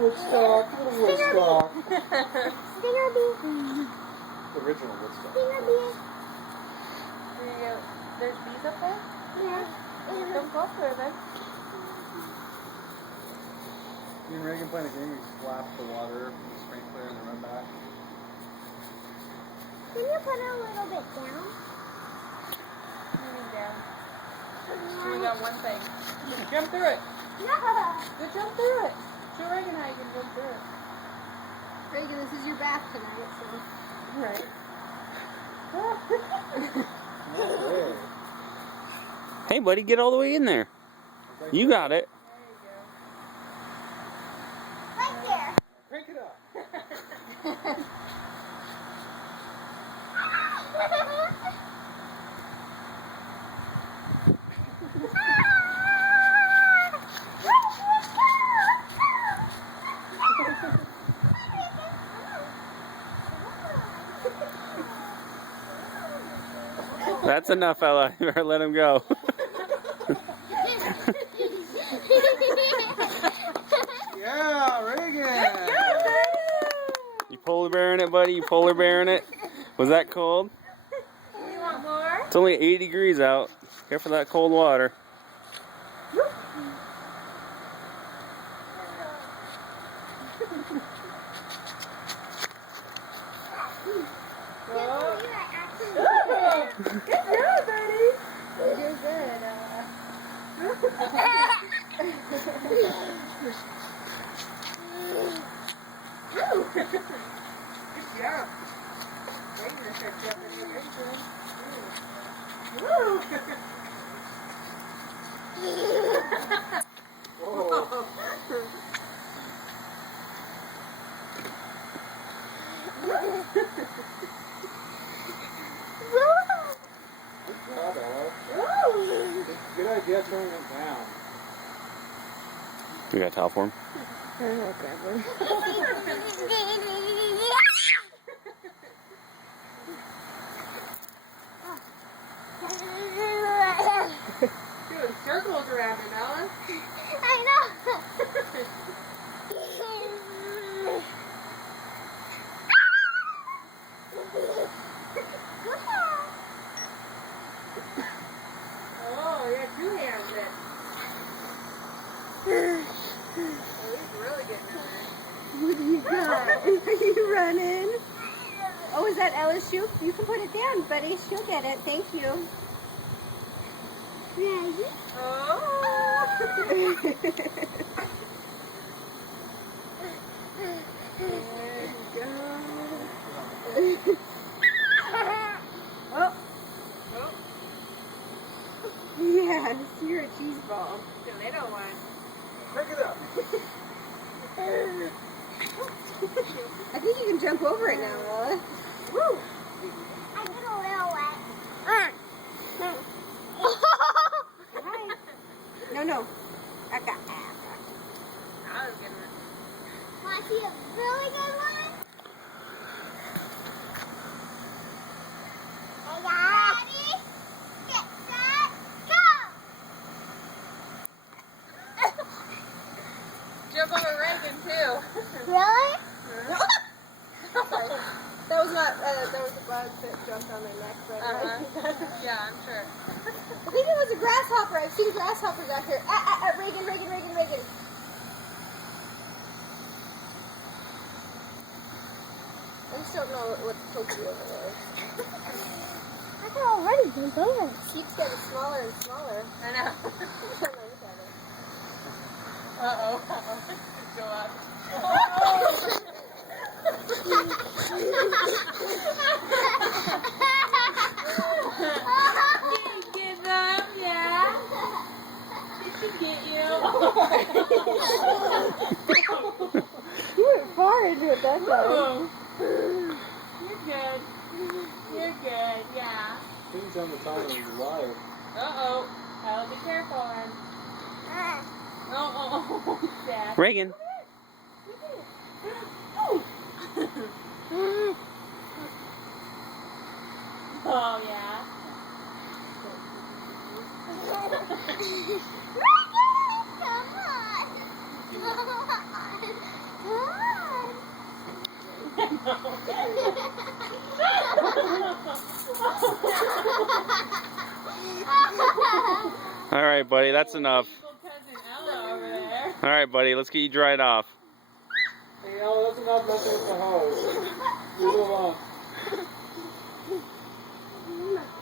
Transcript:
Woodstock, Woodstock. Stinger bee. The original Woodstock. Stinger bee. There's bees up there? Yeah. Don't go for it, then. Me and Reagan playing a game, we slap the water from the sprinkler and then run back. Can you put it a little bit down? Down. Doing on one thing. You can jump through it. No. Go jump through it. Show Reagan how you can jump through it. Reagan, this is your bath tonight, so. Right. Hey. Hey, buddy, get all the way in there. You got it. Right there. Crank it up. That's enough, Ella. You better let him go. Yeah, Reagan. You polar bearing it, buddy? You polar bearing it? Was that cold? You want more? It's only 80 degrees out. Careful that cold water. Good job, buddy. You're doing good. Good job. Reagan gonna start jumping in your Good job, Ella. Good idea turning it down. We got a towel for him. Doing circles around it, Ellen. I know. Oh, yeah, two hands it. Oh, he's really getting in there. What do you got? Are you running? Oh, is that Ella's shoe? You can put it down, buddy. She'll get it. Thank you. Ready? Oh. Yes, you're a cheese ball. So they don't want. Crank it up. I think you can jump over it now, Ella. Woo! I get a little wet. Hi. No. I got I was getting it. Want to see a really good one? Ready? Get set, go! Jump over Reagan, too. Really? That was not, that was a bug that jumped on my neck, but Yeah, I'm sure. I think it was a grasshopper. I've seen grasshoppers out here. Reagan. I just don't know what the Tokyo is. I can already jump over. Keeps getting smaller and smaller. I know. Look at it. Uh-oh. Go up. Did them, yeah? Did she get you? You went far into it that time. You're good. You're good, yeah. Things on the time when you're live. Uh-oh. I'll be careful, hon. Oh, Dad. Reagan. Oh, yeah. Come on! All right, buddy, that's enough. Cousin Ella over there. All right, buddy, let's get you dried off. Hey, Ella, that's enough messing with the hose. Leave it alone.